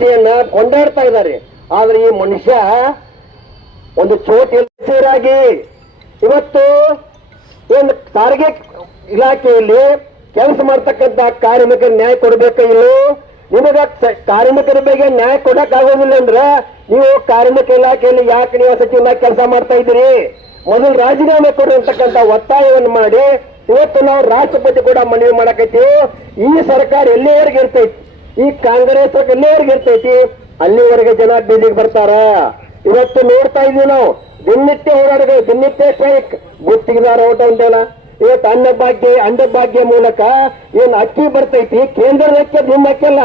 ಭಕ್ತಿಯನ್ನ ಕೊಂಡಾಡ್ತಾ ಇದ್ದಾರೆ. ಆದ್ರೆ ಈ ಮನುಷ್ಯ ಒಂದು ಚೋಟ್ ಆಗಿ ಇವತ್ತು ಒಂದು ಸಾರಿಗೆ ಇಲಾಖೆಯಲ್ಲಿ ಕೆಲಸ ಮಾಡ್ತಕ್ಕಂತ ಕಾರ್ಮಿಕರ ನ್ಯಾಯ ಕೊಡಬೇಕು ಇಲ್ಲ? ನಿಮಗ ಕಾರ್ಮಿಕರ ಬಗ್ಗೆ ನ್ಯಾಯ ಕೊಡಕ್ ಆಗೋದಿಲ್ಲ ಅಂದ್ರೆ ನೀವು ಕಾರ್ಮಿಕ ಇಲಾಖೆಯಲ್ಲಿ ಯಾಕೆ ನೀವು ಸಚಿವನಾಗಿ ಕೆಲಸ ಮಾಡ್ತಾ ಇದ್ದೀರಿ? ಮೊದಲು ರಾಜೀನಾಮೆ ಕೊಡಿ ಒತ್ತಾಯವನ್ನು ಮಾಡಿ ಇವತ್ತು ನಾವು ರಾಷ್ಟ್ರಪತಿ ಕೂಡ ಮನವಿ ಮಾಡಕತ್ತೀವಿ. ಈ ಸರ್ಕಾರ ಎಲ್ಲಿವರೆಗೆ ಇರ್ತೈತಿ? ಈ ಕಾಂಗ್ರೆಸ್ ಎಲ್ಲಿವರೆಗೆ ಇರ್ತೈತಿ, ಅಲ್ಲಿವರೆಗೆ ಜನ ಬೀದಿಗೆ ಬರ್ತಾರ. ಇವತ್ತು ನೋಡ್ತಾ ಇದೀವಿ ನಾವು. ದಿನನಿತ್ಯ ಹೋರಾಟಗಳು, ದಿನನಿತ್ಯ ಸ್ಟ್ರೈಕ್ ಗುತ್ತಿಗೆದಾರ ಓಟ ಅಂತೇಳ ಇವತ್ತು ಅಂಡ ಭಾಗ್ಯ ಮೂಲಕ ಏನ್ ಅಕ್ಕಿ ಬರ್ತೈತಿ? ಕೇಂದ್ರದ ಅಕ್ಕಿ ನಿಮ್ಮ ಅಕ್ಕಿ ಅಲ್ಲ.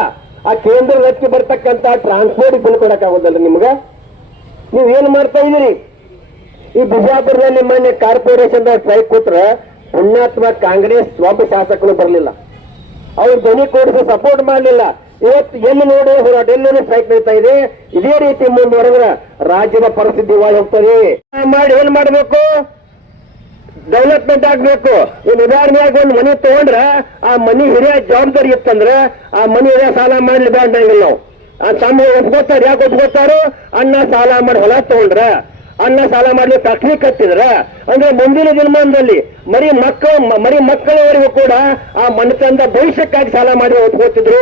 ಆ ಕೇಂದ್ರದ ಅಕ್ಕಿ ಬರ್ತಕ್ಕಂತ ಟ್ರಾನ್ಸ್ಪೋರ್ಟ್ ಬಿಲ್ ಕೊಡಕ್ ಆಗೋದಲ್ಲ ನಿಮ್ಗ? ನೀವ್ ಏನ್ ಮಾಡ್ತಾ ಇದೀರಿ? ಈ ಬಿಜಾಪುರದಲ್ಲಿ ಮೊನ್ನೆ ಕಾರ್ಪೊರೇಷನ್ ಸ್ಟ್ರೈಕ್ ಕೂತ್ರ ಪುಣ್ಯಾತ್ಮ ಕಾಂಗ್ರೆಸ್ ಒಬ್ಬ ಶಾಸಕರು ಬರಲಿಲ್ಲ. ಅವ್ರು ಧ್ವನಿ ಕೂಡಿಸಿ ಸಪೋರ್ಟ್ ಮಾಡಲಿಲ್ಲ. ಇವತ್ತು ಎಲ್ಲಿ ನೋಡಿ ಹೋರಾಟ, ಎಲ್ಲೂ ಸ್ಟ್ರೈಕ್ ನಡೀತಾ ಇದೆ? ಇದೇ ರೀತಿ ಮುಂದುವರೆದ್ರೆ ರಾಜ್ಯದ ಪರಿಸ್ಥಿತಿ ಒಳಗೆ ಹೋಗ್ತದೆ. ಮಾಡಿ ಏನ್ ಮಾಡಬೇಕು? ಡೆವಲಪ್ಮೆಂಟ್ ಆಗ್ಬೇಕು. ಇನ್ ಉದಾಹರಣೆಯಾಗಿ ಒಂದು ಮನೆ ತಗೊಂಡ್ರ, ಆ ಮನಿ ಹಿರಿಯ ಜವಾಬ್ದಾರಿ ಇತ್ತಂದ್ರ, ಆ ಮನಿ ಹಿರಿಯ ಸಾಲ ಮಾಡಲಿ ಬೇಡ ನಾವು. ಆ ತಮ್ಮ ಒಪ್ಕೋತಾರ, ಯಾಕೆ ಒಪ್ಕೋತಾರೋ? ಅಣ್ಣ ಸಾಲ ಮಾಡಿ ಹೊಲ ತಗೊಂಡ್ರ. ಅನ್ನ ಸಾಲ ಮಾಡ್ಲಿಕ್ಕೆ ಫ್ಯಾಕ್ಟ್ರಿ ಕಟ್ಟಿದ್ರ? ಅಂದ್ರೆ ಮುಂದಿನ ದಿನಮಾನದಲ್ಲಿ ಮರಿ ಮಕ್ಕಳ ಮರಿ ಮಕ್ಕಳವರೆಗೂ ಕೂಡ ಆ ಮನೆತನದ ಭವಿಷ್ಯಕ್ಕಾಗಿ ಸಾಲ ಮಾಡಿ ಒಪ್ಕೋತಿದ್ರು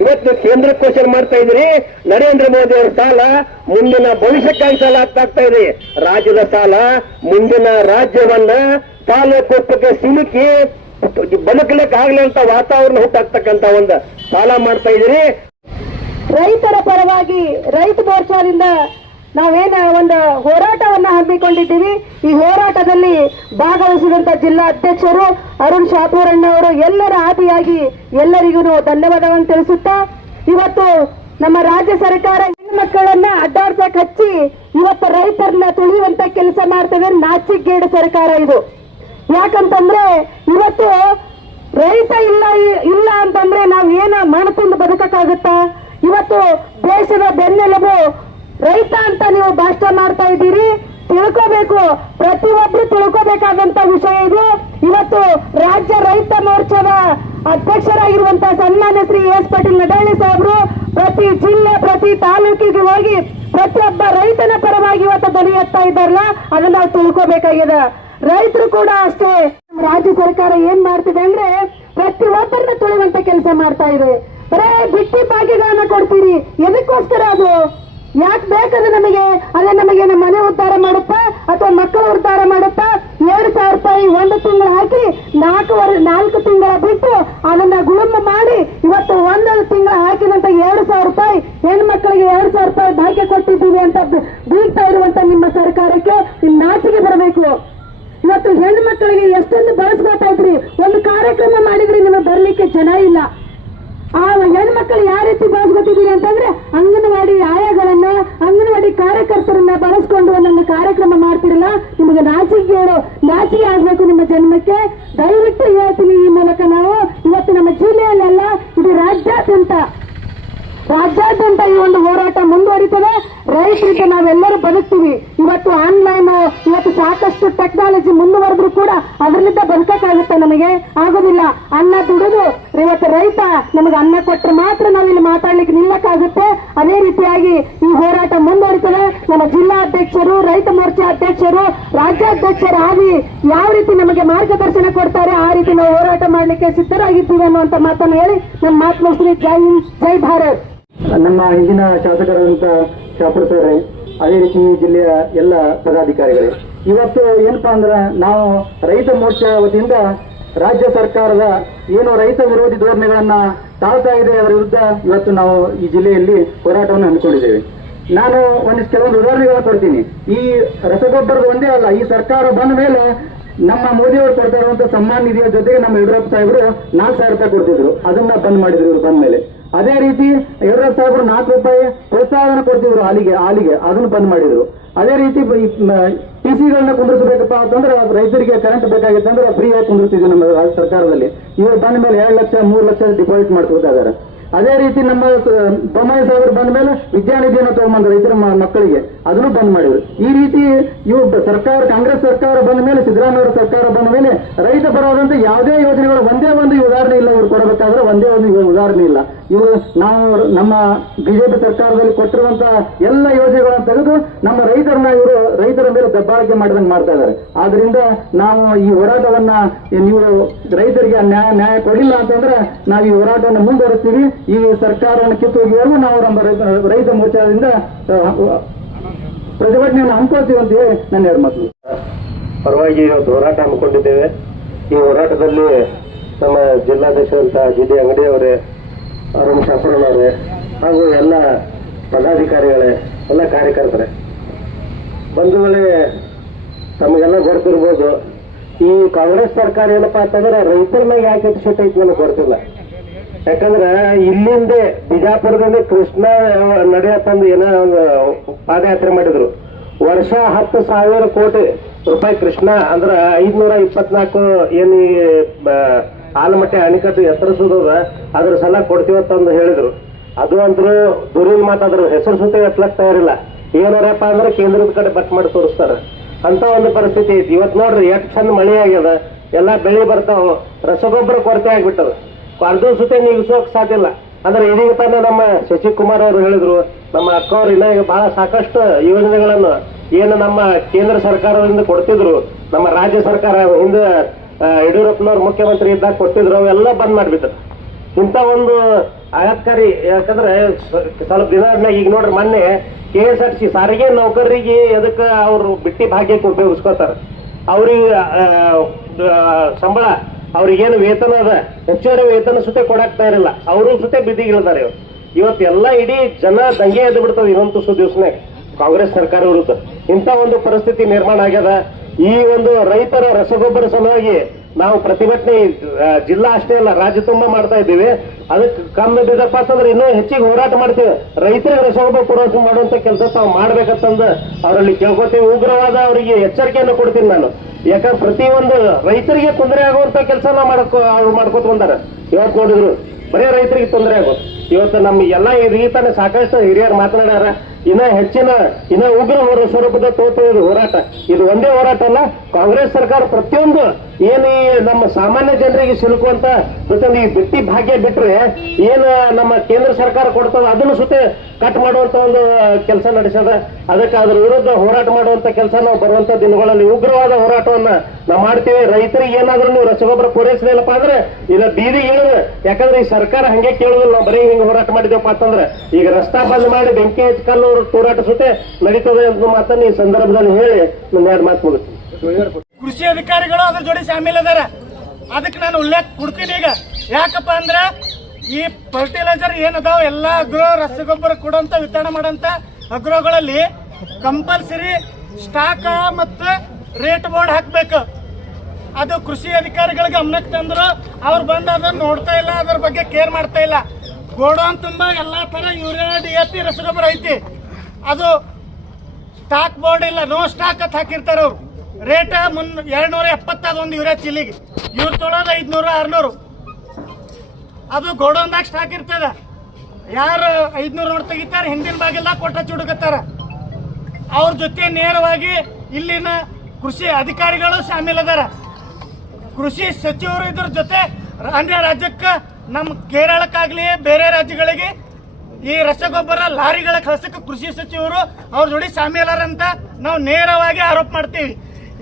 ಇವತ್ತು ಕೇಂದ್ರ ಕ್ವಶನ್ ಮಾಡ್ತಾ ಇದ್ರಿ ನರೇಂದ್ರ ಮೋದಿ ಅವರ ಸಾಲ ಮುಂದಿನ ಭವಿಷ್ಯಕ್ಕಾಗಿ ಸಾಲ ಆಗ್ತಾ ಇದೆ. ರಾಜ್ಯದ ಸಾಲ, ಮುಂದಿನ ರಾಜ್ಯವನ್ನ ತಾಲೂಕೊಪ್ಪಕ್ಕೆ ಸಿಲುಕಿ ಬದುಕಲಿಕ್ಕೆ ಆಗ್ಲಿ ಅಂತ ವಾತಾವರಣ ಹುಟ್ಟಾಗ್ತಕ್ಕಂತ ಒಂದು ಸಾಲ ಮಾಡ್ತಾ ಇದ್ರಿ ರೈತರ ಪರವಾಗಿ ರೈತ ಮೋರ್ಚಾದಿಂದ ನಾವೇನ ಒಂದು ಹೋರಾಟವನ್ನ ಹಮ್ಮಿಕೊಂಡಿದ್ದೀವಿ. ಈ ಹೋರಾಟದಲ್ಲಿ ಭಾಗವಹಿಸಿದಂತ ಜಿಲ್ಲಾ ಅಧ್ಯಕ್ಷರು ಅರುಣ್ ಶಾಪೂರಣ್ಣ ಅವರು ಎಲ್ಲರ ಆದಿಯಾಗಿ ಎಲ್ಲರಿಗೂ ಧನ್ಯವಾದವನ್ನು ತಿಳಿಸುತ್ತಾ, ಇವತ್ತು ನಮ್ಮ ರಾಜ್ಯ ಸರ್ಕಾರ ಹೆಣ್ಣು ಮಕ್ಕಳನ್ನ ಅಡ್ಡಾಡ್ಸಕ್ ಹಚ್ಚಿ ಇವತ್ತು ರೈತರನ್ನ ತುಳಿಯುವಂತ ಕೆಲಸ ಮಾಡ್ತದೆ ನಾಚಿಗೇಡು ಸರ್ಕಾರ ಇದು. ಯಾಕಂತಂದ್ರೆ ಇವತ್ತು ರೈತ ಇಲ್ಲ ಇಲ್ಲ ಅಂತಂದ್ರೆ ನಾವು ಏನ ಮಣ್ಣು ಬದುಕಕ್ಕಾಗುತ್ತಾ? ಇವತ್ತು ದೇಶದ ಬೆನ್ನೆಲುಬು ರೈತ ಅಂತ ನೀವು ಭಾಷಣ ಮಾಡ್ತಾ ಇದ್ದೀರಿ, ತಿಳ್ಕೋಬೇಕು. ಪ್ರತಿಯೊಬ್ರು ತಿಳ್ಕೋಬೇಕಾದಂತ ವಿಷಯ ಇದು. ಇವತ್ತು ರಾಜ್ಯ ರೈತ ಮೋರ್ಚಾದ ಅಧ್ಯಕ್ಷರಾಗಿರುವಂತಹ ಸನ್ಮಾನ್ಯ ಶ್ರೀ ಎಸ್ ಪಾಟೀಲ್ ನಡಳ್ಳಿ ಸಾಹೇಬರು ಪ್ರತಿ ಜಿಲ್ಲೆ, ಪ್ರತಿ ತಾಲೂಕಿಗೆ ಹೋಗಿ ಪ್ರತಿಯೊಬ್ಬ ರೈತನ ಪರವಾಗಿ ಇವತ್ತು ಧ್ವನಿ ಎತ್ತಾ ಇದ್ದಾರಲ್ಲ, ಅದನ್ನ ನಾವು ತಿಳ್ಕೋಬೇಕಾಗಿದೆ. ರೈತರು ಕೂಡ ಅಷ್ಟೇ. ರಾಜ್ಯ ಸರ್ಕಾರ ಏನ್ ಮಾಡ್ತಿದೆ ಅಂದ್ರೆ ಪ್ರತಿ ಒಬ್ಬರನ್ನ ತುಳಿಯುವಂತ ಕೆಲಸ ಮಾಡ್ತಾ ಇದೆ. ಬರೇ ಬಿಟ್ಟಿ ಭಾಗ್ಯಗಳನ್ನ ಕೊಡ್ತೀರಿ. ಎದಕ್ಕೋಸ್ಕರ ಅದು? ಯಾಕೆ ಬೇಕಂದ್ರೆ ನಮಗೆ? ಅದೇ ನಮಗೆ ನಮ್ಮ ಮನೆ ಉದ್ಧಾರ ಮಾಡುತ್ತಾ? ಅಥವಾ ಮಕ್ಕಳು ಉದ್ಧಾರ ಮಾಡುತ್ತಾ? ಎರಡು ಸಾವಿರ ರೂಪಾಯಿ ಒಂದು ತಿಂಗಳು ಹಾಕಿ ನಾಲ್ಕು ನಾಲ್ಕು ತಿಂಗಳ ಬಿಟ್ಟು ಅದನ್ನ ಗುಳುಮ ಮಾಡಿ ಇವತ್ತು ಒಂದೊಂದು ತಿಂಗಳ ಹಾಕಿದಂತ ಎರಡು ಸಾವಿರ ರೂಪಾಯಿ ಹೆಣ್ಮಕ್ಳಿಗೆ ಎರಡು ಸಾವಿರ ರೂಪಾಯಿ ಭಾಗ್ಯ ಕೊಟ್ಟಿದ್ದೀವಿ ಅಂತ ಬೀಳ್ತಾ ಇರುವಂತ ನಿಮ್ಮ ಸರ್ಕಾರಕ್ಕೆ ನಿಮ್ ನಾಚಿಗೆ ಬರಬೇಕು. ಇವತ್ತು ಹೆಣ್ಣು ಮಕ್ಕಳಿಗೆ ಎಷ್ಟೊಂದು ಬಳಸ್ಬೇಕಾಯ್ತ್ರಿ ಒಂದು ಕಾರ್ಯಕ್ರಮ ಮಾಡಿದ್ರಿ ನಿಮಗೆ ಬರ್ಲಿಕ್ಕೆ ಜನ ಇಲ್ಲ. ಆ ಹೆಣ್ಮಕ್ಳು ಯಾವ ರೀತಿ ಬಳಸ್ಕೊತಿದ್ದೀರಿ ಅಂತಂದ್ರೆ ಅಂಗನವಾಡಿ ಆಯಾಗಳನ್ನ, ಅಂಗನವಾಡಿ ಕಾರ್ಯಕರ್ತರನ್ನ ಬಳಸ್ಕೊಂಡು ಒಂದೊಂದು ಕಾರ್ಯಕ್ರಮ ಮಾಡ್ತಿರಲ್ಲ, ನಿಮಗೆ ನಾಚಿಕೆ ನಾಚಿಕೆ ಆಗ್ಬೇಕು ನಿಮ್ಮ ಜನ್ಮಕ್ಕೆ. ದಯವಿಟ್ಟು ಹೇಳ್ತೀನಿ ಈ ಮೂಲಕ ನಾವು, ಇವತ್ತು ನಮ್ಮ ಜಿಲ್ಲೆಯಲ್ಲೆಲ್ಲ ಇದು ರಾಜ್ಯಾದ್ಯಂತ ರಾಜ್ಯಾದ್ಯಂತ ಈ ಒಂದು ಹೋರಾಟ ಮುಂದುವರಿತದೆ. ರೈತರಿಗೆ ನಾವೆಲ್ಲರೂ ಬದುಕ್ತೀವಿ. ಇವತ್ತು ಆನ್ಲೈನ್, ಇವತ್ತು ಸಾಕಷ್ಟು ಟೆಕ್ನಾಲಜಿ ಮುಂದುವರೆದ್ರು ಕೂಡ ಅದರಿಂದ ಬದುಕಕ್ಕಾಗುತ್ತೆ ನಮಗೆ ಆಗೋದಿಲ್ಲ ಅನ್ನ ದುಡಿದು ಇವತ್ತು ರೈತ ನಮಗೆ ಅನ್ನ ಕೊಟ್ಟರೆ ಮಾತ್ರ ನಾವಿಲ್ಲಿ ಮಾತಾಡ್ಲಿಕ್ಕೆ ನಿಲ್ಲಕ್ಕಾಗುತ್ತೆ ಅದೇ ರೀತಿಯಾಗಿ ಈ ಹೋರಾಟ ಮುಂದುವರಿತದೆ ನಮ್ಮ ಜಿಲ್ಲಾಧ್ಯಕ್ಷರು ರೈತ ಮೋರ್ಚಾ ಅಧ್ಯಕ್ಷರು, ರಾಜ್ಯಾಧ್ಯಕ್ಷರು ಆಗಿ ಯಾವ ರೀತಿ ನಮಗೆ ಮಾರ್ಗದರ್ಶನ ಕೊಡ್ತಾರೆ, ಆ ರೀತಿ ನಾವು ಹೋರಾಟ ಮಾಡ್ಲಿಕ್ಕೆ ಸಿದ್ಧರಾಗಿದ್ದೀವಿ ಅನ್ನುವಂತ ಮಾತನ್ನು ಹೇಳಿ ನಮ್ಮ ಮಾತು ಜೈ ಜೈ ಭಾರತ್. ನಮ್ಮ ಹಿಂದಿನ ಶಾಸಕರಾದಂತ ಶಾಪುರ್ ಸರ್ ಅದೇ ರೀತಿ ಜಿಲ್ಲೆಯ ಎಲ್ಲ ಪದಾಧಿಕಾರಿಗಳು, ಇವತ್ತು ಏನಪ್ಪಾ ಅಂದ್ರೆ ನಾವು ರೈತ ಮೋರ್ಚಾ ವತಿಯಿಂದ ರಾಜ್ಯ ಸರ್ಕಾರದ ಏನು ರೈತ ವಿರೋಧಿ ಧೋರಣೆಗಳನ್ನ ತಾಳ್ತಾ ಇದೆ, ಅದರ ವಿರುದ್ಧ ಇವತ್ತು ನಾವು ಈ ಜಿಲ್ಲೆಯಲ್ಲಿ ಹೋರಾಟವನ್ನು ಹಮ್ಮಿಕೊಂಡಿದ್ದೇವೆ. ನಾನು ಒಂದಿಷ್ಟು ಕೆಲವೊಂದು ಉದಾಹರಣೆಗಳು ಕೊಡ್ತೀನಿ. ಈ ರಸಗೊಬ್ಬರದ ಒಂದೇ ಅಲ್ಲ, ಈ ಸರ್ಕಾರ ಬಂದ ಮೇಲೆ ನಮ್ಮ ಮೋದಿ ಅವರು ಕೊಡ್ತಾ ಇರುವಂತ ಸಮ್ಮಾನ್ ನಿಧಿಯ ಜೊತೆಗೆ ನಮ್ಮ ಯಡಿಯೂರಪ್ಪ ಸಾಹೇಬರು ನಾಲ್ಕು ಸಾವಿರ ರೂಪಾಯಿ ಕೊಡ್ತಿದ್ರು. ಅದನ್ನ ಬಂದ್ ಮಾಡಿದ್ರು ಇವರು ಬಂದ ಮೇಲೆ. ಅದೇ ರೀತಿ ಯಡಿಯೂರಪ್ಪ ಸಾಹೇಬರು ನಾಲ್ಕು ರೂಪಾಯಿ ಪ್ರೋತ್ಸಾಹನ ಕೊಡ್ತಿದ್ರು ಹಾಲಿಗೆ ಹಾಲಿಗೆ. ಅದನ್ನು ಬಂದ್ ಮಾಡಿದ್ರು. ಅದೇ ರೀತಿ ಟಿ ಸಿಗಳನ್ನ ಕುಂದಿರಿಸಬೇಕಪ್ಪ ಅಂತಂದ್ರೆ ರೈತರಿಗೆ ಕರೆಂಟ್ ಬೇಕಾಗಿತ್ತಂದ್ರೆ ಫ್ರೀ ಆಗಿ ಕುಂದಿರ್ತಿದ್ವಿ ನಮ್ಮ ರಾಜ್ಯ ಸರ್ಕಾರದಲ್ಲಿ. ಇವರು ಬಂದ ಮೇಲೆ ಎರಡು ಲಕ್ಷ, ಮೂರು ಲಕ್ಷ ಡಿಪಾಸಿಟ್ ಮಾಡ್ಕೊತಾ ಇದಾರೆ ಅದೇ ರೀತಿ ನಮ್ಮ ಬೊಮ್ಮಾಯಿ ಸಾಹೇಬರು ಬಂದ ಮೇಲೆ ವಿದ್ಯಾನಿಧಿಯನ್ನು ತಗೊಂಡ್ಬಂದ ರೈತರ ಮಕ್ಕಳಿಗೆ. ಅದನ್ನು ಬಂದ್ ಮಾಡಿದ್ರು. ಈ ರೀತಿ ಇವು ಸರ್ಕಾರ, ಕಾಂಗ್ರೆಸ್ ಸರ್ಕಾರ ಬಂದ ಮೇಲೆ, ಸಿದ್ದರಾಮಯ್ಯ ಸರ್ಕಾರ ಬಂದ ಮೇಲೆ ರೈತ ಬರೋದಂತ ಯಾವುದೇ ಯೋಜನೆಗಳು, ಒಂದೇ ಒಂದು ಉದಾಹರಣೆ ಇಲ್ಲ ಇವ್ರು ಕೊಡಬೇಕಾದ್ರೆ ಒಂದೇ ಒಂದು ಉದಾಹರಣೆ ಇಲ್ಲ. ಇವು ನಾವು ನಮ್ಮ ಬಿಜೆಪಿ ಸರ್ಕಾರದಲ್ಲಿ ಕೊಟ್ಟಿರುವಂತ ಎಲ್ಲ ಯೋಜನೆಗಳನ್ನು ತೆಗೆದು ನಮ್ಮ ರೈತರನ್ನ ಇವರು ರೈತರ ಮೇಲೆ ದಬ್ಬಾಳಿಕೆ ಮಾಡಿದಂಗೆ ಮಾಡ್ತಾ ಇದ್ದಾರೆ. ಆದ್ರಿಂದ ನಾವು ಈ ಹೋರಾಟವನ್ನ ನೀವು ರೈತರಿಗೆ ನ್ಯಾಯ ನ್ಯಾಯ ಕೊಡಿಲ್ಲ ಅಂತಂದ್ರೆ ನಾವು ಈ ಹೋರಾಟವನ್ನು ಮುಂದುವರಿಸ್ತೀವಿ. ಈ ಸರ್ಕಾರವನ್ನು ಕಿತ್ತೊಗೆಯವರೆಗೂ ನಾವು ನಮ್ಮ ರೈತ ಮೋರ್ಚಾದಿಂದ ಪ್ರತಿಭಟನೆಯನ್ನು ಹಮ್ಮಿಕೊಳ್ತೀವಿ ಅಂತ ಹೇಳಿ ನನ್ನ ಮಾತು. ಪರವಾಗಿ ಇವತ್ತು ಹೋರಾಟ ಹಮ್ಮಿಕೊಂಡಿದ್ದೇವೆ. ಈ ಹೋರಾಟದಲ್ಲಿ ನಮ್ಮ ಜಿಲ್ಲಾಧ್ಯಕ್ಷರಂತಹ ಜಿ ಡಿ ಅಂಗಡಿ ಶಾಪುರನ್ ಅವರೇ ಹಾಗೂ ಎಲ್ಲ ಪದಾಧಿಕಾರಿಗಳೇ, ಎಲ್ಲ ಕಾರ್ಯಕರ್ತರೇ. ಬಂಧುಗಳೇ ತಮಗೆಲ್ಲ ಗೊತ್ತಿರ್ಬೋದು, ಈ ಕಾಂಗ್ರೆಸ್ ಸರ್ಕಾರ ಏನಪ್ಪಾ ಅಂತಂದ್ರೆ ರೈತರ ಮೇಲೆ ಯಾಕೆ ಶೀಟ್ ಐತಿ ನನಗೆ ಗೊತ್ತಿಲ್ಲ. ಯಾಕಂದ್ರೆ ಇಲ್ಲಿಂದ ಬಿಜಾಪುರದಲ್ಲಿ ಕೃಷ್ಣ ನಡೆಯತ್ತಂದು ಏನೋ ಒಂದು ಪಾದಯಾತ್ರೆ ಮಾಡಿದ್ರು. ವರ್ಷ ಹತ್ತು ಸಾವಿರ ಕೋಟಿ ರೂಪಾಯಿ ಕೃಷ್ಣ ಅಂದ್ರ ಐದ್ನೂರ ಇಪ್ಪತ್ನಾಲ್ಕು ಏನು ಈ ಆಲಮಟ್ಟೆ ಅಣೆಕಟ್ಟು ಎತ್ತರಿಸೋದದ, ಅದ್ರ ಸಲ ಕೊಡ್ತೀವತ್ತಂದು ಹೇಳಿದ್ರು. ಅದು ಅಂದ್ರು ದುರಿನ ಮಾತಾದ್ರು ಹೆಸರು ಸುತ್ತ ಎತ್ತಲಕ್ ತಯಾರಿಲ್ಲ. ಏನಾರಪ್ಪ ಅಂದ್ರೆ ಕೇಂದ್ರದ ಕಡೆ ಬಟ್ ಮಾಡಿ ತೋರಿಸ್ತಾರ. ಅಂತ ಒಂದು ಪರಿಸ್ಥಿತಿ ಐತಿ. ಇವತ್ತು ನೋಡ್ರಿ ಎಷ್ಟು ಚಂದ ಮಳೆ ಆಗ್ಯದ. ಎಲ್ಲ ಬೆಳೆ ಬರ್ತಾವ. ರಸಗೊಬ್ಬರ ಕೊರತೆ ಆಗ್ಬಿಟ್ಟದ. ಅರ್ಧ ಸುತ್ತೆ ನೀಗಿಸೋಕ್ ಸಾಧ್ಯ ಇಲ್ಲ. ಅಂದ್ರೆ ಇದೀಗ ತಾನೇ ನಮ್ಮ ಶಶಿಕುಮಾರ್ ಅವರು ಹೇಳಿದ್ರು, ನಮ್ಮ ಅಕ್ಕ ಅವ್ರು ಇನ್ನ ಈಗ ಬಹಳ ಸಾಕಷ್ಟು ಯೋಜನೆಗಳನ್ನು ಏನು ನಮ್ಮ ಕೇಂದ್ರ ಸರ್ಕಾರದಿಂದ ಕೊಡ್ತಿದ್ರು, ನಮ್ಮ ರಾಜ್ಯ ಸರ್ಕಾರ ಹಿಂದೆ ಯಡಿಯೂರಪ್ಪನವ್ರು ಮುಖ್ಯಮಂತ್ರಿ ಇದ್ದಾಗ ಕೊಟ್ಟಿದ್ರು, ಅವೆಲ್ಲ ಬಂದ್ ಮಾಡ್ಬಿಟ್ರು ಇಂಥ ಒಂದು ಆಯತ್ಕಾರಿ, ಯಾಕಂದ್ರೆ ಸ್ವಲ್ಪ ದಿನ ಈಗ ನೋಡ್ರಿ ಮೊನ್ನೆ ಕೆ ಎಸ್ ಆರ್ ಸಿ ಸಾರಿಗೆ ನೌಕರರಿಗೆ ಅದಕ್ಕೆ ಅವರು ಬಿಟ್ಟಿ ಭಾಗ್ಯಕ್ಕೆ ಉಪಯೋಗಿಸ್ಕೋತಾರೆ. ಅವ್ರಿಗೆ ಸಂಬಳ ಅವ್ರಿಗೇನು ವೇತನ ಅದ? ಹೆಚ್ಚುವರಿ ವೇತನ ಸುತೆ ಕೊಡಾಕ್ತಾ ಇರಲಿಲ್ಲ ಅವರು ಬಿದ್ದಿಗಿಳಿದಾರೆ ಇವ್ರು. ಇವತ್ತು ಎಲ್ಲ ಇಡೀ ಜನ ದಂಗೆ ಎದ್ದು ಬಿಡ್ತದೆ ಇನ್ನೊಂದು ತುಸು ದಿವಸನಾಗ ಕಾಂಗ್ರೆಸ್ ಸರ್ಕಾರ ವಿರುದ್ಧ. ಇಂಥ ಒಂದು ಪರಿಸ್ಥಿತಿ ನಿರ್ಮಾಣ ಆಗ್ಯದ. ಈ ಒಂದು ರೈತರ ರಸಗೊಬ್ಬರ ಸಲುವಾಗಿ ನಾವು ಪ್ರತಿಭಟನೆ ಜಿಲ್ಲಾ ಅಷ್ಟೇ ಅಲ್ಲ, ರಾಜ್ಯ ತುಂಬಾ ಮಾಡ್ತಾ ಇದ್ದೀವಿ. ಅದಕ್ಕೆ ಕಮ್ಮಿ ಬಿದ್ದಪ್ಪ ಅಂತಂದ್ರೆ ಇನ್ನೂ ಹೆಚ್ಚಿಗೆ ಹೋರಾಟ ಮಾಡ್ತೀವಿ. ರೈತರಿಗೆ ರಸಗೊಬ್ಬರ ಪೂರೈಕೆ ಮಾಡುವಂತ ಕೆಲಸ ತಾವು ಮಾಡ್ಬೇಕಂತಂದು ಅವರಲ್ಲಿ ಕೇಳ್ಕೊತೀವಿ ಉಗ್ರವಾದ ಅವರಿಗೆ ಎಚ್ಚರಿಕೆಯನ್ನು ಕೊಡ್ತೀನಿ ನಾನು. ಯಾಕಂದ್ರೆ ಪ್ರತಿ ಒಂದು ರೈತರಿಗೆ ತೊಂದರೆ ಆಗುವಂತ ಕೆಲಸ ಮಾಡ್ಕೊ ಅವ್ರು ಮಾಡ್ಕೊತ ಬಂದಾರ. ಇವತ್ತು ನೋಡಿದ್ರು, ಬರೀ ರೈತರಿಗೆ ತೊಂದರೆ ಆಗೋದು. ಇವತ್ತು ನಮ್ಮ ಎಲ್ಲ ರೀತಾನೆ ಸಾಕಷ್ಟು ಹಿರಿಯರು ಮಾತನಾಡ್ಯಾರ. ಇನ್ನ ಹೆಚ್ಚಿನ, ಇನ್ನ ಉಗ್ರ ಹೊರ ಸ್ವರೂಪದ ಇದು ಹೋರಾಟ. ಇದು ಒಂದೇ ಹೋರಾಟ ಅಲ್ಲ, ಕಾಂಗ್ರೆಸ್ ಸರ್ಕಾರ ಪ್ರತಿಯೊಂದು ಏನು ಈ ನಮ್ಮ ಸಾಮಾನ್ಯ ಜನರಿಗೆ ಸಿಲುಕುವಂತ ಜೊತೆ ಈ ಬಿಟ್ಟಿ ಭಾಗ್ಯ ಬಿಟ್ರೆ ಏನು ನಮ್ಮ ಕೇಂದ್ರ ಸರ್ಕಾರ ಕೊಡ್ತದ ಅದನ್ನು ಸುತ್ತೆ ಕಟ್ ಮಾಡುವಂತ ಒಂದು ಕೆಲಸ ನಡೆಸದ. ಅದಕ್ಕೆ ಅದ್ರ ವಿರುದ್ಧ ಹೋರಾಟ ಮಾಡುವಂತ ಕೆಲಸ ನಾವು ಬರುವಂತ ದಿನಗಳಲ್ಲಿ ಉಗ್ರವಾದ ಹೋರಾಟವನ್ನ ನಾವು ಮಾಡ್ತೀವಿ. ರೈತರಿಗೆ ಏನಾದ್ರೂ ನೀವು ರಸಗೊಬ್ಬರ ಪೂರೈಸಲಿಲ್ಲಪ್ಪ ಅಂದ್ರೆ ಇಲ್ಲ ಬೀದಿ ಇಳಿದ ಯಾಕಂದ್ರೆ ಈ ಸರ್ಕಾರ ಹಂಗೆ ಕೇಳುದಿಲ್ಲ. ನಾವು ಬರೀ ಹಿಂಗೆ ಹೋರಾಟ ಮಾಡಿದೇವಪ್ಪ ಅಂತಂದ್ರೆ ಈಗ ರಸ್ತಾ ಬಂದ್ ಮಾಡಿ ಬೆಂಕಿ ಹಚ್ಚಿ ತೂರಾಟ ಸುತ್ತೆ ನಡೀತದೆ ಅಂತ ಮಾತನ್ನ ಈ ಸಂದರ್ಭದಲ್ಲಿ ಹೇಳಿ ನನ್ನ ಎರಡು ಮಾತು ಮುಗಿಸ್ತೀನಿ. ಕೃಷಿ ಅಧಿಕಾರಿಗಳು ಅದ್ರ ಜೋಡಿ ಶಾಮೀಲ್ ಅದಾರ ಅದಕ್ಕೆ ನಾನು ಉಲ್ಲೇಖ ಕೊಡ್ತೀನಿ ಈಗ. ಯಾಕಪ್ಪ ಅಂದ್ರೆ ಈ ಫರ್ಟಿಲೈಸರ್ ಏನದಾವ ಎಲ್ಲ ಅಗ್ರೋ ರಸಗೊಬ್ಬರ ಕೊಡಂತ, ವಿತರಣೆ ಮಾಡಂತ ಅಗ್ರೋಗಳಲ್ಲಿ ಕಂಪಲ್ಸರಿ ಸ್ಟಾಕ್ ಮತ್ತು ರೇಟ್ ಬೋರ್ಡ್ ಹಾಕ್ಬೇಕು. ಅದು ಕೃಷಿ ಅಧಿಕಾರಿಗಳಿಗೆ ಗಮನಕ್ಕೆ ತಂದ್ರು, ಅವ್ರು ಬಂದು ಅದನ್ನ ನೋಡ್ತಾ ಇಲ್ಲ, ಅದ್ರ ಬಗ್ಗೆ ಕೇರ್ ಮಾಡ್ತಾ ಇಲ್ಲ. ಗೋಡೌನ್ ತುಂಬಾ ಎಲ್ಲಾ ತರ ಯೂರಿಯಾ, ಡಿ ರಸಗೊಬ್ಬರ ಐತಿ. ಅದು ಸ್ಟಾಕ್ ಬೋರ್ಡ್ ಇಲ್ಲ ನೋ ಸ್ಟಾಕ್ ಅಂತ ಹಾಕಿರ್ತಾರೆ ಅವ್ರು. ರೇಟ್ ಮುನ್ ಎರಡ್ನೂರ ಎಪ್ಪತ್ತದ ಒಂದು ಯೂರಿಯಾ ಚಿಲ್ಲಿಗೆ ಇವ್ರು ತೊಳೋದು ಐದ್ನೂರು, ಆರ್ನೂರು. ಅದು ಗೋಡೌನ್ದಾಗ ಸ್ಟಾಕ್ ಇರ್ತದ. ಯಾರು ಐದ್ನೂರು ನೋಡಿ ತೆಗಿತಾರೆ, ಹಿಂದಿನ ಬಾಗಿಲ್ಲ ಕೊಟ್ಟ ಚುಡುಕತ್ತಾರ. ಅವ್ರ ಜೊತೆ ನೇರವಾಗಿ ಇಲ್ಲಿನ ಕೃಷಿ ಅಧಿಕಾರಿಗಳು ಶಾಮೀಲ್ ಅದಾರ. ಕೃಷಿ ಸಚಿವರು ಇದ್ರ ಜೊತೆ ಅನ್ಯ ರಾಜ್ಯಕ್ಕೆ ನಮ್ಮ ಕೇರಳಕ್ಕಾಗ್ಲಿ ಬೇರೆ ರಾಜ್ಯಗಳಿಗೆ ಈ ರಸಗೊಬ್ಬರ ಲಾರಿಗಳ ಕಳಸಕ್ಕೆ ಕೃಷಿ ಸಚಿವರು ಅವ್ರ ಜೋಡಿ ಸಾಮಿಯಲ್ಲಾರಂತ ನಾವು ನೇರವಾಗಿ ಆರೋಪ ಮಾಡ್ತೀವಿ.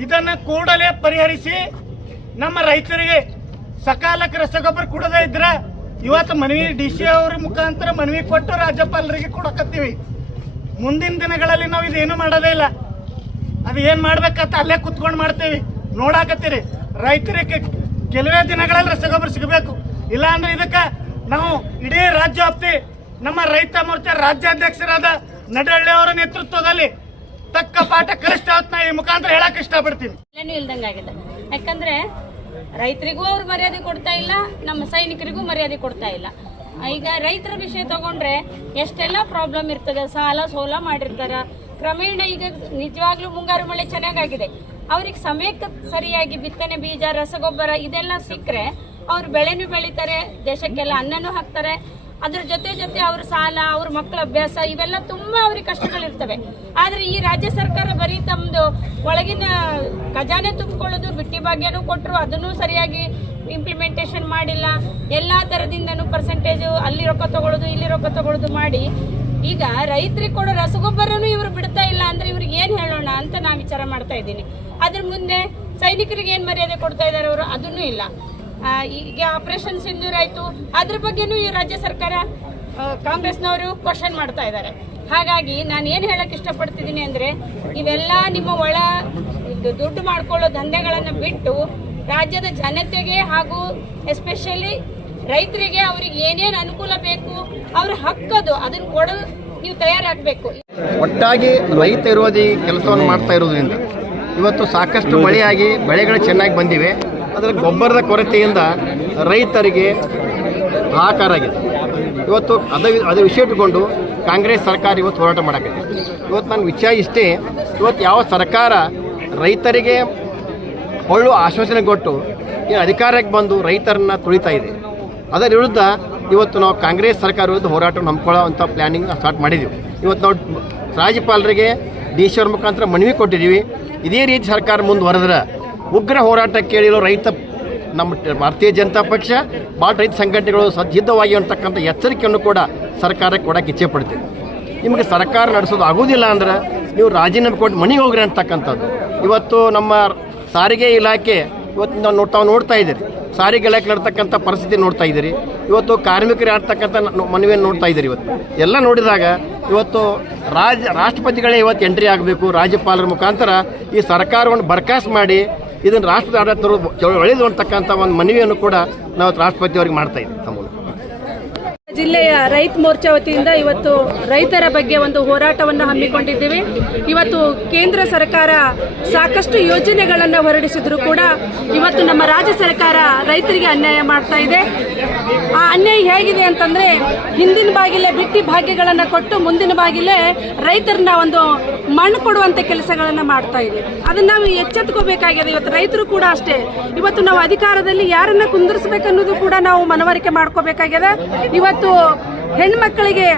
ಇದನ್ನ ಕೂಡಲೇ ಪರಿಹರಿಸಿ ನಮ್ಮ ರೈತರಿಗೆ ಸಕಾಲಕ್ಕೆ ರಸಗೊಬ್ಬರ ಕೊಡದೇ ಇದ್ರೆ ಇವತ್ತು ಮನವಿ ಡಿ ಸಿ ಅವ್ರ ಮುಖಾಂತರ ಮನವಿ ಕೊಟ್ಟು ರಾಜ್ಯಪಾಲರಿಗೆ ಕೊಡಕತ್ತೀವಿ. ಮುಂದಿನ ದಿನಗಳಲ್ಲಿ ನಾವು ಇದೇನು ಮಾಡೋದೇ ಇಲ್ಲ. ಅದು ಏನ್ ಮಾಡ್ಬೇಕಂತ ಅಲ್ಲೇ ಕುತ್ಕೊಂಡು ಮಾಡ್ತೀವಿ. ನೋಡಾಕತ್ತೀರಿ. ರೈತರಿಗೆ ಕೆಲವೇ ದಿನಗಳಲ್ಲಿ ರಸಗೊಬ್ಬರ ಸಿಗಬೇಕು. ಇಲ್ಲ ಅಂದ್ರೆ ಇದಕ್ಕೆ ನಾವು ಇಡೀ ರಾಜ್ಯ ವ್ಯಾಪ್ತಿ ನಮ್ಮ ರೈತ ಮೋರ್ಚಾ ರಾಜ್ಯಾಧ್ಯಕ್ಷರಾದ ನಡಳ್ಳಿ ಅವರ ನೇತೃತ್ವದಲ್ಲಿ ತಕ್ಕ ಪಾಠ ಕಲಿಸ್ತಾ ಈ ಮುಖಾಂತರ ಹೇಳಕ್ ಇಷ್ಟಪಡ್ತೀನಿ. ಏನು ಇಲ್ದಂಗಾಗಿದೆ ಯಾಕಂದ್ರೆ ರೈತರಿಗೂ ಅವ್ರು ಮರ್ಯಾದೆ ಕೊಡ್ತಾ ಇಲ್ಲ, ನಮ್ಮ ಸೈನಿಕರಿಗೂ ಮರ್ಯಾದೆ ಕೊಡ್ತಾ ಇಲ್ಲ. ಈಗ ರೈತರ ವಿಷಯ ತಗೊಂಡ್ರೆ ಎಷ್ಟೆಲ್ಲ ಪ್ರಾಬ್ಲಮ್ ಇರ್ತದೆ, ಸಾಲ ಸೋಲ ಮಾಡಿರ್ತಾರ. ಕ್ರಮೇಣ ಈಗ ನಿಜವಾಗ್ಲೂ ಮುಂಗಾರು ಮಳೆ ಚೆನ್ನಾಗಾಗಿದೆ. ಅವ್ರಿಗೆ ಸಮಯಕ್ಕೆ ಸರಿಯಾಗಿ ಬಿತ್ತನೆ ಬೀಜ, ರಸಗೊಬ್ಬರ ಇದೆಲ್ಲ ಸಿಕ್ಕರೆ ಅವ್ರು ಬೆಳೆನೂ ಬೆಳಿತಾರೆ, ದೇಶಕ್ಕೆಲ್ಲ ಅನ್ನನೂ ಹಾಕ್ತಾರೆ. ಅದ್ರ ಜೊತೆ ಜೊತೆ ಅವ್ರ ಸಾಲ, ಅವ್ರ ಮಕ್ಕಳ ಅಭ್ಯಾಸ, ಇವೆಲ್ಲ ತುಂಬಾ ಅವ್ರಿಗೆ ಕಷ್ಟಗಳಿರ್ತವೆ. ಆದ್ರೆ ಈ ರಾಜ್ಯ ಸರ್ಕಾರ ಬರೀ ತಮ್ಮದು ಒಳಗಿನ ಖಜಾನೆ ತುಂಬಿಕೊಳ್ಳೋದು, ಬಿಟ್ಟಿ ಭಾಗ್ಯನೂ ಕೊಟ್ಟರು ಅದನ್ನು ಸರಿಯಾಗಿ ಇಂಪ್ಲಿಮೆಂಟೇಷನ್ ಮಾಡಿಲ್ಲ. ಎಲ್ಲಾ ತರದಿಂದ ಪರ್ಸೆಂಟೇಜ್ ಅಲ್ಲಿ ರೊಕ್ಕ ತಗೊಳ್ಳೋದು, ಇಲ್ಲಿ ರೊಕ್ಕ ತಗೊಳ್ಳೋದು ಮಾಡಿ, ಈಗ ರೈತರಿಗೆ ಕೊಡೋ ರಸಗೊಬ್ಬರನು ಇವರು ಬಿಡ್ತಾ ಇಲ್ಲ ಅಂದ್ರೆ ಇವ್ರಿಗೆ ಏನ್ ಹೇಳೋಣ ಅಂತ ನಾ ವಿಚಾರ ಮಾಡ್ತಾ ಇದ್ದೀನಿ. ಅದ್ರ ಮುಂದೆ ಸೈನಿಕರಿಗೆ ಏನ್ ಮರ್ಯಾದೆ ಕೊಡ್ತಾ ಇದಾರೆ ಅವರು? ಅದನ್ನೂ ಇಲ್ಲ. ಈಗ ಆಪರೇಷನ್ ಸಿಂಧೂರ್ ಆಯ್ತು ಅದ್ರ ಬಗ್ಗೆನೂ ಈ ರಾಜ್ಯ ಸರ್ಕಾರ ಕಾಂಗ್ರೆಸ್ನವರು ಕ್ವಶನ್ ಮಾಡ್ತಾ ಇದ್ದಾರೆ. ಹಾಗಾಗಿ ನಾನು ಏನು ಹೇಳಕ್ ಇಷ್ಟಪಡ್ತಿದ್ದೀನಿ ಅಂದ್ರೆ, ಇವೆಲ್ಲ ನಿಮ್ಮ ಒಳ ದುಡ್ಡು ಮಾಡ್ಕೊಳ್ಳೋ ದಂಧೆಗಳನ್ನು ಬಿಟ್ಟು ರಾಜ್ಯದ ಜನತೆಗೆ ಹಾಗೂ ಎಸ್ಪೆಷಲಿ ರೈತರಿಗೆ ಅವ್ರಿಗೆ ಏನೇನು ಅನುಕೂಲ ಬೇಕು, ಅವ್ರ ಹಕ್ಕದು ಅದನ್ನ ಕೊಡಲು ನೀವು ತಯಾರಾಗಬೇಕು. ಒಟ್ಟಾಗಿ ರೈತ ವಿರೋಧಿ ಕೆಲಸವನ್ನು ಮಾಡ್ತಾ ಇರೋದ್ರಿಂದ ಇವತ್ತು ಸಾಕಷ್ಟು ಮಳೆಯಾಗಿ, ಬೆಳೆಗಳು ಚೆನ್ನಾಗಿ ಬಂದಿವೆ. ಅದರ ಗೊಬ್ಬರದ ಕೊರತೆಯಿಂದ ರೈತರಿಗೆ ಆಕಾರ ಆಗಿದೆ ಇವತ್ತು ಅದ ಅದು ವಿಷಯ ಇಟ್ಟುಕೊಂಡು ಕಾಂಗ್ರೆಸ್ ಸರ್ಕಾರ ಇವತ್ತು ಹೋರಾಟ ಮಾಡಬೇಕು ಇವತ್ತು ನನ್ನ ವಿಚಾರ ಇಷ್ಟೇ ಇವತ್ತು ಯಾವ ಸರ್ಕಾರ ರೈತರಿಗೆ ಒಳ್ಳು ಆಶ್ವಾಸನೆ ಕೊಟ್ಟು ಈ ಅಧಿಕಾರಕ್ಕೆ ಬಂದು ರೈತರನ್ನ ತುಳಿತಾ ಇದೆ, ಅದರ ವಿರುದ್ಧ ಇವತ್ತು ನಾವು ಕಾಂಗ್ರೆಸ್ ಸರ್ಕಾರ ವಿರುದ್ಧ ಹೋರಾಟ ಪ್ಲಾನಿಂಗ್ ಪ್ಲ್ಯಾನಿಂಗ್ ಸ್ಟಾರ್ಟ್ ಮಾಡಿದ್ದೀವಿ ಇವತ್ತು ನಾವು ರಾಜ್ಯಪಾಲರಿಗೆ ಡಿ ಮುಖಾಂತರ ಮನವಿ ಕೊಟ್ಟಿದ್ದೀವಿ. ಇದೇ ರೀತಿ ಸರ್ಕಾರ ಮುಂದುವರೆದ್ರೆ ಉಗ್ರ ಹೋರಾಟ ಕೇಳಿರೋ ರೈತ ನಮ್ಮ ಭಾರತೀಯ ಜನತಾ ಪಕ್ಷ, ಭಾಳ ರೈತ ಸಂಘಟನೆಗಳು ಸಜ್ಜಿದ್ಧವಾಗಿ ಅಂತಕ್ಕಂಥ ಎಚ್ಚರಿಕೆಯನ್ನು ಕೂಡ ಸರ್ಕಾರಕ್ಕೆ ಕೊಡೋಕೆ ಇಚ್ಛೆ ಪಡ್ತೀವಿ ನಿಮಗೆ ಸರ್ಕಾರ ನಡೆಸೋದು ಆಗೋದಿಲ್ಲ ಅಂದ್ರೆ ನೀವು ರಾಜೀನಾಮೆ ಕೊಟ್ಟು ಮನೆಗೆ ಹೋಗ್ರಿ ಅಂತಕ್ಕಂಥದ್ದು. ಇವತ್ತು ನಮ್ಮ ಸಾರಿಗೆ ಇಲಾಖೆ, ಇವತ್ತು ನಾವು ನೋಡ್ತಾ ನೋಡ್ತಾ ಇದ್ದೀರಿ. ಸಾರಿಗೆ ಇಲಾಖೆ ನಡ್ತಕ್ಕಂಥ ಪರಿಸ್ಥಿತಿ ನೋಡ್ತಾ ಇದ್ದೀರಿ. ಇವತ್ತು ಕಾರ್ಮಿಕರು ಆಡ್ತಕ್ಕಂಥ ಮನವಿಯನ್ನು ನೋಡ್ತಾ ಇದ್ದೀರಿ ಇವತ್ತು. ಎಲ್ಲ ನೋಡಿದಾಗ ಇವತ್ತು ರಾಜ, ರಾಷ್ಟ್ರಪತಿಗಳೇ ಇವತ್ತು ಎಂಟ್ರಿ ಆಗಬೇಕು, ರಾಜ್ಯಪಾಲರ ಮುಖಾಂತರ ಈ ಸರ್ಕಾರವನ್ನು ಬರ್ಕಾಸ್ ಮಾಡಿ ಇದನ್ನು ರಾಷ್ಟ್ರದ ಆಡಳಿತರು ಒಳ್ಳೆಯದು ಅಂತಕ್ಕಂಥ ಒಂದು ಮನವಿಯನ್ನು ಕೂಡ ನಾವು ರಾಷ್ಟ್ರಪತಿ ಅವರಿಗೆ ಮಾಡ್ತಾ ಇದ್ದೀವಿ ತಮ್ಮ. ಜಿಲ್ಲೆಯ ರೈತ ಮೋರ್ಚಾ ವತಿಯಿಂದ ಇವತ್ತು ರೈತರ ಬಗ್ಗೆ ಒಂದು ಹೋರಾಟವನ್ನು ಹಮ್ಮಿಕೊಂಡಿದ್ದೀವಿ. ಇವತ್ತು ಕೇಂದ್ರ ಸರ್ಕಾರ ಸಾಕಷ್ಟು ಯೋಜನೆಗಳನ್ನು ಹೊರಡಿಸಿದ್ರು ಕೂಡ ಇವತ್ತು ನಮ್ಮ ರಾಜ್ಯ ಸರ್ಕಾರ ರೈತರಿಗೆ ಅನ್ಯಾಯ ಮಾಡ್ತಾ ಇದೆ. ಆ ಅನ್ಯಾಯ ಹೇಗಿದೆ ಅಂತಂದ್ರೆ ಹಿಂದಿನ ಬಾಗಿಲೇ ಬಿಟ್ಟಿ ಭಾಗ್ಯಗಳನ್ನು ಕೊಟ್ಟು ಮುಂದಿನ ಬಾಗಿಲೇ ರೈತರನ್ನ ಒಂದು ಮಣ್ಣು ಕೊಡುವಂತ ಕೆಲಸಗಳನ್ನು ಮಾಡ್ತಾ ಇದೆ. ಅದನ್ನ ನಾವು ಎಚ್ಚೆತ್ಕೋಬೇಕಾಗಿದೆ. ಇವತ್ತು ರೈತರು ಕೂಡ ಅಷ್ಟೇ. ಇವತ್ತು ನಾವು ಅಧಿಕಾರದಲ್ಲಿ ಯಾರನ್ನ ಕುಂದಿರಿಸಬೇಕನ್ನೋದು ಕೂಡ ನಾವು ಮನವರಿಕೆ ಮಾಡ್ಕೋಬೇಕಾಗಿದೆ. ಇವತ್ತು ಹೆಣ್ಮಕ್ಕಳಿಗೆ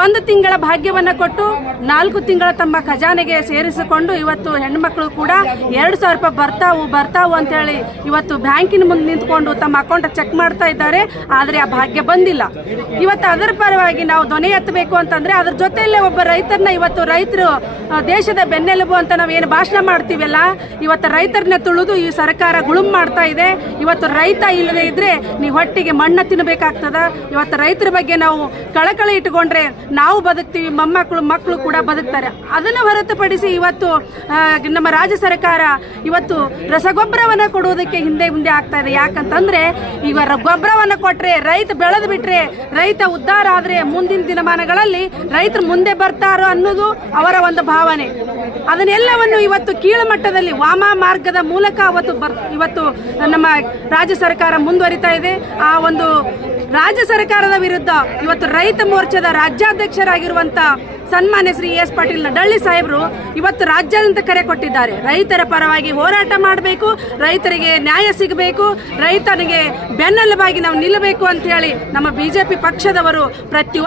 ಒಂದು ತಿಂಗಳ ಭಾಗ್ಯವನ್ನ ಕೊಟ್ಟು ನಾಲ್ಕು ತಿಂಗಳ ತಮ್ಮ ಖಜಾನೆಗೆ ಸೇರಿಸಿಕೊಂಡು ಇವತ್ತು ಹೆಣ್ಮಕ್ಳು ಕೂಡ ಎರಡು ಸಾವಿರ ರೂಪಾಯಿ ಬರ್ತಾವು ಬರ್ತಾವು ಅಂತೇಳಿ ಇವತ್ತು ಬ್ಯಾಂಕಿನ ಮುಂದೆ ನಿಂತ್ಕೊಂಡು ತಮ್ಮ ಅಕೌಂಟ್ ಚೆಕ್ ಮಾಡ್ತಾ ಇದ್ದಾರೆ. ಆದರೆ ಆ ಭಾಗ್ಯ ಬಂದಿಲ್ಲ. ಇವತ್ತು ಅದರ ಪರವಾಗಿ ನಾವು ಧ್ವನಿ ಎತ್ತಬೇಕು ಅಂತಂದ್ರೆ ಅದ್ರ ಜೊತೆಯಲ್ಲೇ ಒಬ್ಬ ರೈತರನ್ನ ಇವತ್ತು ರೈತರು ದೇಶದ ಬೆನ್ನೆಲುಬು ಅಂತ ನಾವು ಏನು ಭಾಷಣ ಮಾಡ್ತೀವಲ್ಲ, ಇವತ್ತು ರೈತರನ್ನ ತುಳಿದು ಈ ಸರ್ಕಾರ ಗುಳುಮ್ ಮಾಡ್ತಾ ಇದೆ. ಇವತ್ತು ರೈತ ಇಲ್ಲದೆ ಇದ್ರೆ ನೀವು ಹೊಟ್ಟಿಗೆ ಮಣ್ಣ ತಿನ್ನಬೇಕಾಗ್ತದ ಇವತ್ತು ರೈತರ ಬಗ್ಗೆ ನಾವು ಕಳಕಳಿ ಇಟ್ಟುಕೊಂಡ್ರೆ ನಾವು ಬದುಕ್ತೀವಿ ಮೊಮ್ಮಕ್ಕಳು ಮಕ್ಕಳು ಕೂಡ ಬದುಕ್ತಾರೆ. ಅದನ್ನು ಹೊರತುಪಡಿಸಿ ಇವತ್ತು ನಮ್ಮ ರಾಜ್ಯ ಸರ್ಕಾರ ಇವತ್ತು ರಸಗೊಬ್ಬರವನ್ನು ಕೊಡುವುದಕ್ಕೆ ಹಿಂದೆ ಮುಂದೆ ಆಗ್ತಾ ಇದೆ. ಯಾಕಂತಂದ್ರೆ ಈಗ ಗೊಬ್ಬರವನ್ನು ಕೊಟ್ಟರೆ ರೈತ ಬೆಳೆದು ಬಿಟ್ಟರೆ ರೈತ ಉದ್ಧಾರ ಆದರೆ ಮುಂದಿನ ದಿನಮಾನಗಳಲ್ಲಿ ರೈತರು ಮುಂದೆ ಬರ್ತಾರೋ ಅನ್ನೋದು ಅವರ ಒಂದು ಭಾವನೆ. ಅದನ್ನೆಲ್ಲವನ್ನು ಇವತ್ತು ಕೀಳಮಟ್ಟದಲ್ಲಿ ವಾಮ ಮಾರ್ಗದ ಮೂಲಕ ಅವತ್ತು ಬರ್, ಇವತ್ತು ನಮ್ಮ ರಾಜ್ಯ ಸರ್ಕಾರ ಮುಂದುವರಿತಾ ಇದೆ. ಆ ಒಂದು ರಾಜ್ಯ ಸರ್ಕಾರದ ವಿರುದ್ಧ ಇವತ್ತು ರೈತ ಮೋರ್ಚಾದ ರಾಜ್ಯಾಧ್ಯಕ್ಷರಾಗಿರುವಂತ ಸನ್ಮಾನ್ಯ ಶ್ರೀ ಎಸ್ ಪಾಟೀಲ್ ನಡಳ್ಳಿ ಸಾಹೇಬರು ಇವತ್ತು ರಾಜ್ಯಾದ್ಯಂತ ಕರೆ ಕೊಟ್ಟಿದ್ದಾರೆ. ರೈತರ ಪರವಾಗಿ ಹೋರಾಟ ಮಾಡಬೇಕು, ರೈತರಿಗೆ ನ್ಯಾಯ ಸಿಗಬೇಕು, ರೈತನಿಗೆ ಬೆನ್ನೆಲುಬಾಗಿ ನಾವು ನಿಲ್ಲಬೇಕು ಅಂತ ಹೇಳಿ ನಮ್ಮ ಬಿಜೆಪಿ ಪಕ್ಷದವರು ಪ್ರತಿಯೊಬ್ಬ